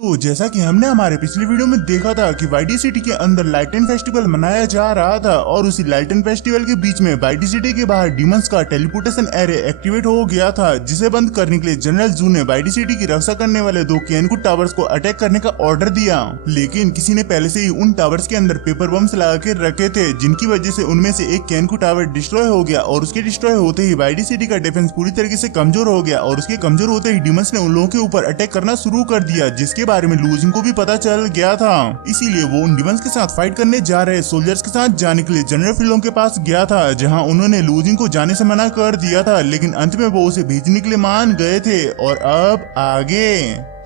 तो जैसा कि हमने हमारे पिछले वीडियो में देखा था कि वाइटी सिटी के अंदर लाइटन फेस्टिवल मनाया जा रहा था और उसी लाइटन फेस्टिवल के बीच में वाइटी सिटी के बाहर डीमंस का टेलीपोर्टेशन एरे एक्टिवेट हो गया था, जिसे बंद करने के लिए जनरल जू ने वाइटी सिटी की रक्षा करने वाले 2 केनकू टावर्स को अटैक करने का ऑर्डर दिया। लेकिन किसी ने पहले से ही उन टावर्स के अंदर पेपर बम्स लगा के रखे थे, जिनकी वजह से उनमें से एक केनकू टावर डिस्ट्रॉय हो गया और उसके डिस्ट्रॉय होते ही वाइटी सिटी का डिफेंस पूरी तरीके से कमजोर हो गया और उसके कमजोर होते ही डीमंस ने उन लोगों के ऊपर अटैक करना शुरू कर दिया, जिसके बारे में लूजिंग को भी पता चल गया था। इसीलिए वो उन डीमंस के साथ फाइट करने जा रहे सोल्जर्स के साथ जाने के लिए जनरल फिलों के पास गया था, जहां उन्होंने लूजिंग को जाने से मना कर दिया था, लेकिन अंत में वो उसे भेजने के लिए मान गए थे। और अब आगे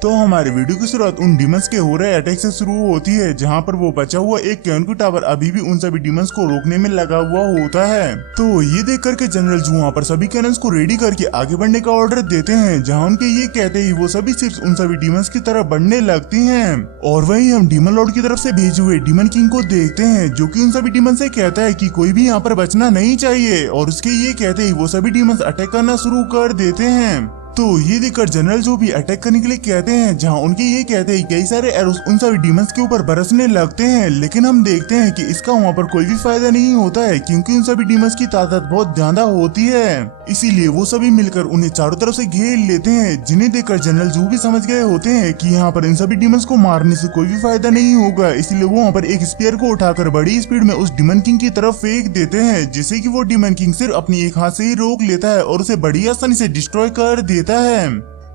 तो हमारे वीडियो की शुरुआत उन डीमंस के हो रहे अटैक से शुरू होती है, जहां पर वो बचा हुआ एक केनकू टावर अभी भी उन सभी डीमंस को रोकने में लगा हुआ होता है। तो ये देख करके जनरल जू वहाँ पर सभी कैनन्स को रेडी करके आगे बढ़ने का ऑर्डर देते हैं, जहां उनके ये कहते ही वो सभी शिप्स उन सभी डीमंस की तरफ बढ़ने लगती हैं। और वहीं हम डीमन लॉर्ड की तरफ से भेजे हुए डीमन किंग को देखते हैं, जो कि उन सभी डीमन से कहता है कि कोई भी यहाँ पर बचना नहीं चाहिए, और उसके ये कहते ही वो सभी डीमंस अटैक करना शुरू कर देते हैं। तो ये देखकर जनरल जो भी अटैक करने के लिए कहते हैं, जहां उनके ये कहते हैं कई सारे एरोस उन सभी डीमंस के ऊपर बरसने लगते हैं, लेकिन हम देखते हैं कि इसका वहां पर कोई भी फायदा नहीं होता है, क्योंकि उन सभी डीमंस की ताकत बहुत ज्यादा होती है। इसीलिए वो सभी मिलकर उन्हें चारों तरफ से घेर लेते हैं, जिन्हें देखकर जनरल जू भी समझ गए होते हैं कि यहाँ पर इन सभी डीमंस को मारने से कोई भी फायदा नहीं होगा। इसीलिए वो वहाँ पर एक स्पीयर को उठाकर बड़ी स्पीड में उस डीमन किंग की तरफ फेंक देते हैं, जिससे कि वो डीमन किंग सिर्फ अपनी एक हाथ से ही रोक लेता है और उसे बड़ी आसानी से डिस्ट्रॉय कर देता है।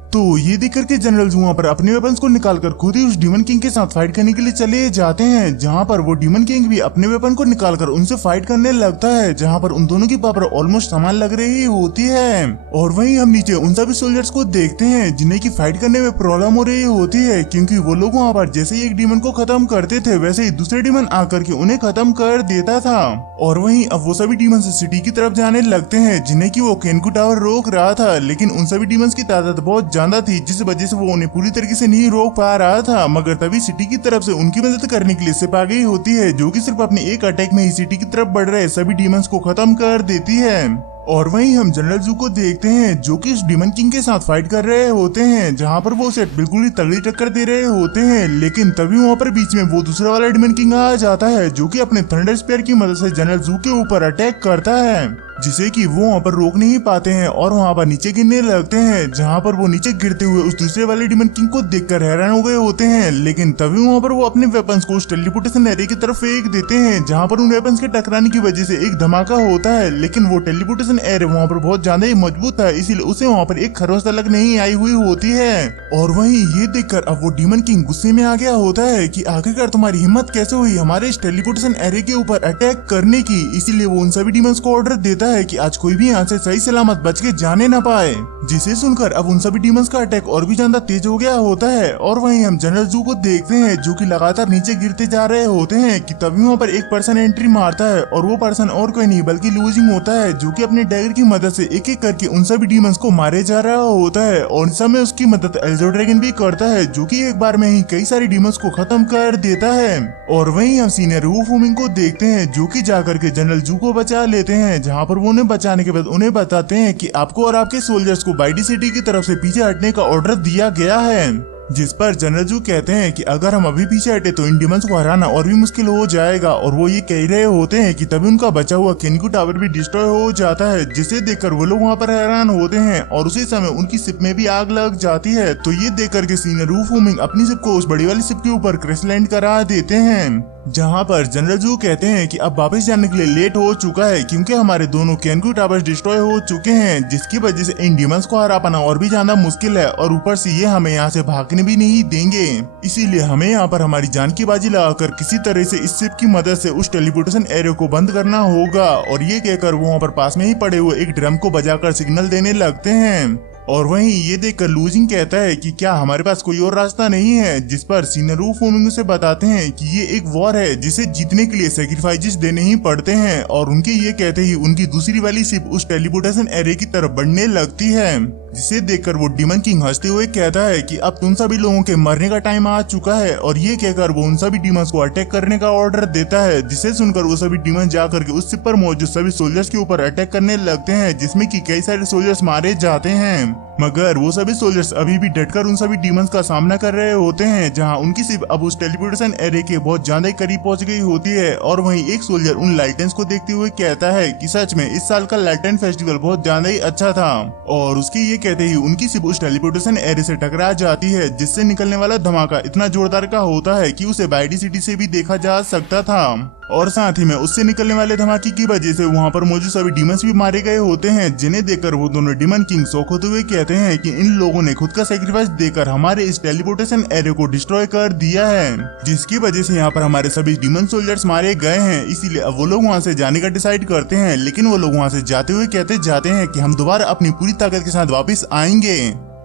तो ये देख करके जनरल जू वहाँ पर अपने वेपन्स को निकालकर खुद ही उस डीमन किंग के साथ फाइट करने के लिए चले जाते हैं, जहाँ पर वो डीमन किंग भी अपने वेपन को निकालकर उनसे फाइट करने लगता है, जहाँ पर उन दोनों की पावर ऑलमोस्ट समान लग रही होती है। और वहीं हम नीचे उन सभी सोल्जर्स को देखते हैं जिन्हें की फाइट करने में प्रॉब्लम हो रही होती है, क्योंकि वो लोग वहाँ पर जैसे ही एक डीमन को खत्म करते थे, वैसे ही दूसरे डीमन आकर के उन्हें खत्म कर देता था। और वहीं अब वो सभी डीमन सिटी की तरफ जाने लगते हैं, जिन्हें की वो केनकू टावर रोक रहा था, लेकिन उन सभी डीमंस की तादाद बहुत ज्यादा थी, जिस वजह से वो उन्हें पूरी तरीके से नहीं रोक पा रहा था। मगर तभी सिटी की तरफ से उनकी मदद करने के लिए सिप आ गई होती है, जो कि सिर्फ अपने एक अटैक में ही सिटी की तरफ बढ़ रहे सभी डीमंस को खत्म कर देती है। और वहीं हम जनरल जू को देखते हैं, जो कि उस डीमन किंग के साथ फाइट कर रहे होते हैं, जहां पर वो उसे बिल्कुल ही तगड़ी टक्कर दे रहे होते हैं, लेकिन तभी वहां पर बीच में वो दूसरा वाला डीमन किंग आ जाता है, जो कि अपने थंडर स्पीयर की मदद से जनरल जू के ऊपर अटैक करता है, जिसे कि वो वहाँ पर रोक नहीं पाते हैं और वहाँ पर नीचे गिरने लगते हैं, जहाँ पर वो नीचे गिरते हुए उस दूसरे वाले डीमन किंग को देखकर हैरान हो गए होते हैं। लेकिन तभी वहाँ पर वो अपने वेपन्स को उस टेलीपोर्टेशन एरे की तरफ फेंक देते हैं, जहाँ पर उन वेपन्स के टकराने की वजह से एक धमाका होता है, लेकिन वो टेलीपोर्टेशन एरे वहाँ पर बहुत ज्यादा ही मजबूत था, इसीलिए उसे वहाँ पर एक खरोच तक नहीं आई हुई होती है। और वहीं ये देखकर अब वो डीमन किंग गुस्से में आ गया होता है कि आखिरकार तुम्हारी हिम्मत कैसे हुई हमारे इस टेलीपोर्टेशन एरे के ऊपर अटैक करने की। इसीलिए वो उन सभी डीमंस को ऑर्डर देता है कि आज कोई भी यहाँ से सही सलामत बच के जाने न पाए, जिसे सुनकर अब उन सभी डीमंस का अटैक और भी ज्यादा तेज हो गया होता है। और वहीं हम जनरल जू को देखते हैं, जो कि लगातार नीचे गिरते जा रहे होते हैं, कि तभी वहाँ पर एक पर्सन एंट्री मारता है, और वो पर्सन और कोई नहीं बल्कि लूजिंग होता है, जो कि अपने डैगर की मदद से एक एक करके उन सभी डीमंस को मारे जा रहा होता है। और इस समय उसकी मदद एल्जो ड्रैगन भी करता है, जो कि एक बार में ही कई सारी डीमंस को खत्म कर देता है। और वहीं हम सीनियर वूफूमिंग को देखते हैं, जो कि जाकर के जनरल जू को बचा लेते हैं, जहाँ पर वो उन्हें बचाने के बाद उन्हें बताते हैं कि आपको और आपके सोल्जर्स को वाइटी सिटी की तरफ से पीछे हटने का ऑर्डर दिया गया है। जिस पर जनरल जू कहते हैं कि अगर हम अभी पीछे हटे तो इन डीमंस को हराना और भी मुश्किल हो जाएगा। और वो ये कह रहे होते हैं कि तभी उनका बचा हुआ केनकू टावर भी डिस्ट्रॉय हो जाता है, जिसे देखकर वो लोग वहाँ पर हैरान होते हैं, और उसी समय उनकी शिप में भी आग लग जाती है। तो ये देख कर के सीनियर वूफूमिंग अपनी शिप को उस बड़ी वाली शिप के ऊपर क्रैश लैंड करा देते हैं, जहाँ पर जनरल जू कहते हैं कि अब वापस जाने के लिए लेट हो चुका है, क्योंकि हमारे दोनों केनकू टावर्स डिस्ट्रॉय हो चुके हैं, जिसकी वजह से इन डीमंस को हरा पाना और भी ज्यादा मुश्किल है, और ऊपर से ये हमें यहाँ से भागने भी नहीं देंगे। इसीलिए हमें यहाँ पर हमारी जान की बाजी लगाकर किसी तरह से इस शिप की मदद से उस टेलीपोर्टेशन एरिया को बंद करना होगा। और ये कहकर वो वहाँ पर पास में ही पड़े हुए एक ड्रम को बजाकर सिग्नल देने लगते हैं। और वहीं ये देखकर लूजिंग कहता है कि क्या हमारे पास कोई और रास्ता नहीं है, जिस पर सीनियर वूफूमिंग से बताते हैं कि ये एक वॉर है, जिसे जीतने के लिए सैक्रिफाइसेस देने ही पड़ते हैं। और उनके ये कहते ही उनकी दूसरी वाली शिप उस टेलीपोर्टेशन एरे की तरफ बढ़ने लगती है, जिसे देखकर वो डीमन किंग हंसते हुए कहता है कि अब तुम सभी लोगों के मरने का टाइम आ चुका है। और ये कहकर वो उन सभी डीमंस को अटैक करने का ऑर्डर देता है, जिसे सुनकर वो सभी डीमन जाकर के उस शिप पर मौजूद सभी सोल्जर्स के ऊपर अटैक करने लगते हैं, जिसमें कि कई सारे सोल्जर्स मारे जाते हैं। मगर वो सभी सोल्जर्स अभी भी डटकर उन सभी डीमंस का सामना कर रहे होते हैं, जहां उनकी शिप अब उस टेलीपोर्टेशन एरे के बहुत ज्यादा करीब पहुंच गई होती है। और वहीं एक सोल्जर उन लाइटेंस को देखते हुए कहता है कि सच में इस साल का लाइटेन फेस्टिवल बहुत ज्यादा ही अच्छा था। और उसके ये कहते ही उनकी शिप उस टेलीपोर्टेशन एरे से टकरा जाती है, जिससे निकलने वाला धमाका इतना जोरदार का होता है कि उसे वाइडी सिटी से भी देखा जा सकता था। और साथ ही में उससे निकलने वाले धमाके की वजह से वहां पर मौजूद सभी डीमंस भी मारे गए होते हैं, जिन्हें देखकर वो दोनों डीमन किंग शॉक होते हुए कहते हैं कि इन लोगों ने खुद का सैक्रिफाइस देकर हमारे इस टेलीपोर्टेशन एरे को डिस्ट्रॉय कर दिया है, जिसकी वजह से यहाँ पर हमारे सभी डीमन सोल्जर्स मारे गए हैं। इसीलिए अब वो लोग वहाँ से जाने का डिसाइड करते हैं, लेकिन वो लोग वहाँ से जाते हुए कहते जाते हैं कि हम दोबारा अपनी पूरी ताकत के साथ वापस आएंगे।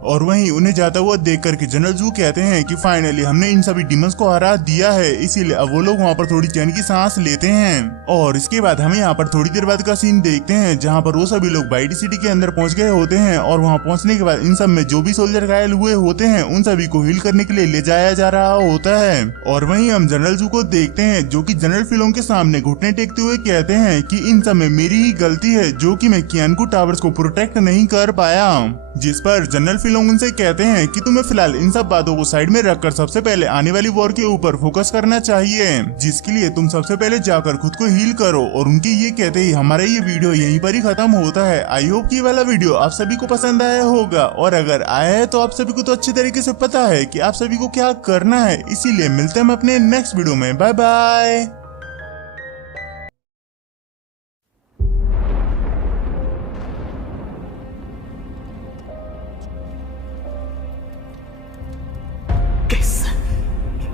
और वहीं उन्हें जाता हुआ देखकर के जनरल जू कहते हैं कि फाइनली हमने इन सभी डीमंस को हरा दिया है। इसीलिए अब वो लोग वहाँ पर थोड़ी चैन की सांस लेते हैं। और इसके बाद हमें यहाँ पर थोड़ी देर बाद का सीन देखते हैं, जहाँ पर वो सभी लोग वाइडी सिटी के अंदर पहुंच गए होते हैं। और वहाँ पहुंचने के बाद इन सब में जो भी सोल्जर घायल हुए होते हैं उन सभी को हील करने के लिए ले जाया जा रहा होता है। और वहीं हम जनरल जू को देखते हैं, जो कि जनरल फिलों के सामने घुटने टेकते हुए कहते हैं कि इन सब में मेरी ही गलती है, जो कि मैं कियानकू टावर्स को प्रोटेक्ट नहीं कर पाया। जिस पर जनरल फिलोंग उनसे कहते हैं कि तुम्हें फिलहाल इन सब बातों को साइड में रखकर सबसे पहले आने वाली वॉर के ऊपर फोकस करना चाहिए, जिसके लिए तुम सबसे पहले जाकर खुद को हील करो। और उनके ये कहते ही हमारा ये वीडियो यहीं पर ही खत्म होता है। आई होप कि वाला वीडियो आप सभी को पसंद आया होगा, और अगर आया है तो आप सभी को तो अच्छी तरीके से पता है कि आप सभी को क्या करना है। इसीलिए मिलते हैं हम अपने नेक्स्ट वीडियो में। Bye bye.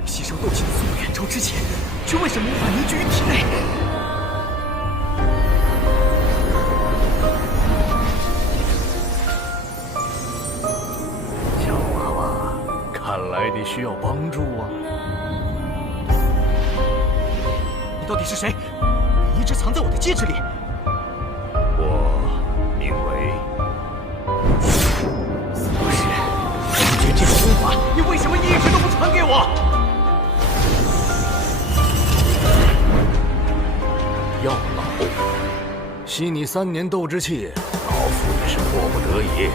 吸收斗气的速度远超之前，却为什么无法凝聚于体内？小娃娃，看来你需要帮助啊！你到底是谁？你一直藏在我的戒指里。我名为不是，凝聚这种功法，你为什么一直都不传给我？药老，吸你3年斗之气，老夫也是迫不得已。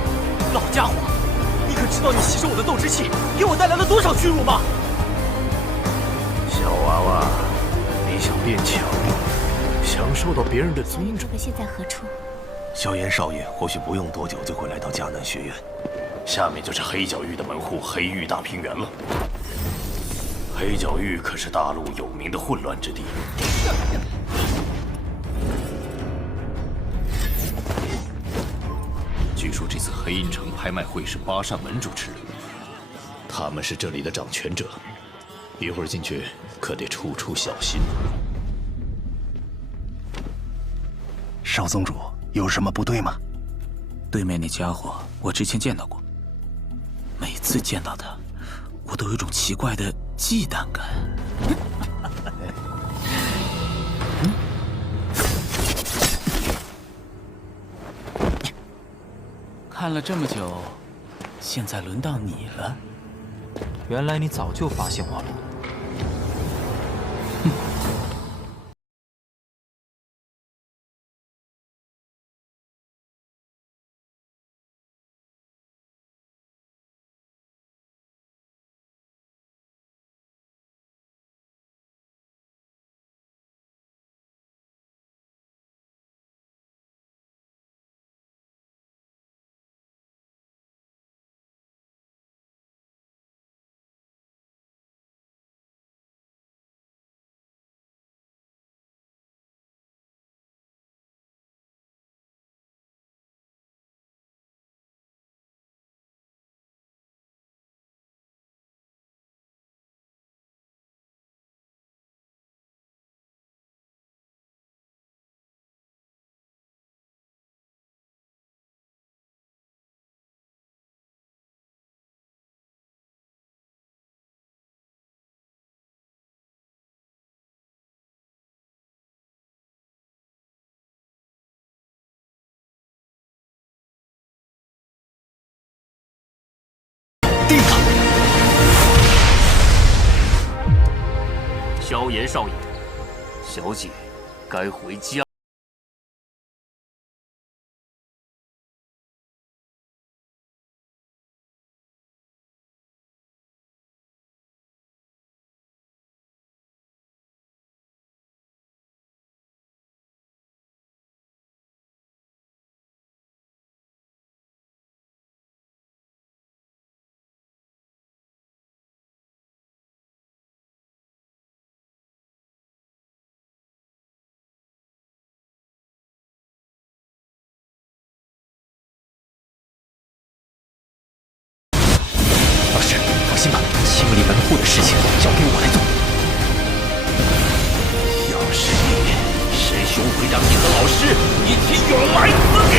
老家伙，你可知道你吸收我的斗之气给我带来了多少屈辱吗？小娃娃，你想变强，想受到别人的尊重。主现在何处？萧炎少爷或许不用多久就会来到迦南学院，下面就是黑角域的门户黑域大平原了。黑角域可是大陆有名的混乱之地。据说这次黑银城拍卖会是巴善门主持，他们是这里的掌权者，一会儿进去可得处处小心。少宗主，有什么不对吗？对面那家伙，我之前见到过，每次见到他，我都有种奇怪的忌惮感。看了这么久，现在轮到你了。原来你早就发现我了。萧炎少爷，小姐该回家。门户的事情交给我来做。要是你，师兄会让你和老师一起永来此地。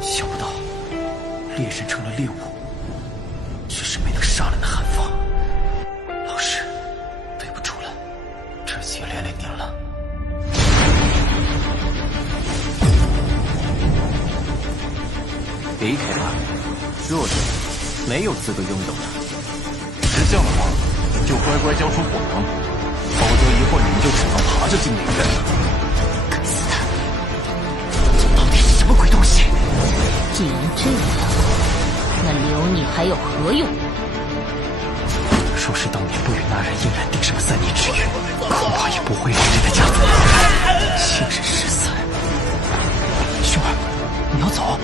想不到，猎人成了猎物，却是没能杀了那韩放。老师，对不住了，这些连累您了。离开吧，弱者没有资格拥有的。是这样的话，就乖乖交出火能，否则一会儿你们就只能爬着进领域了。该死的，这到底是什么鬼东西？既然这样，那留你还有何用？若是当年不与那人硬然定什么3年之约，恐怕也不会让这个家族亲人失散。兄儿，你要走？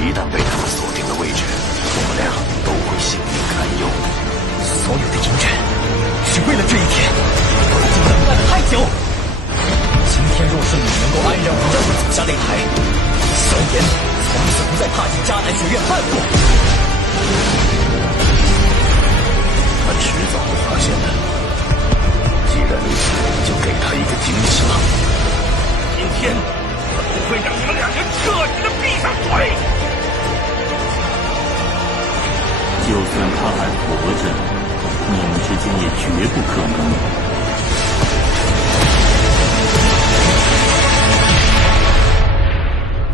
一旦被他们锁定了位置，我们俩都会性命堪忧。所有的隐忍，是为了这一天，我已经等待了太久。今天若是你能够安然无恙地走下擂台，萧炎从此不再踏进迦南学院半步。他迟早会发现的。既然如此，就给他一个惊喜吧。今天，我不会让你们两人彻底的闭上嘴。就算他还活着，你们之间也绝不可能。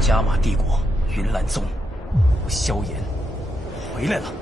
加玛帝国云岚宗，萧炎回来了。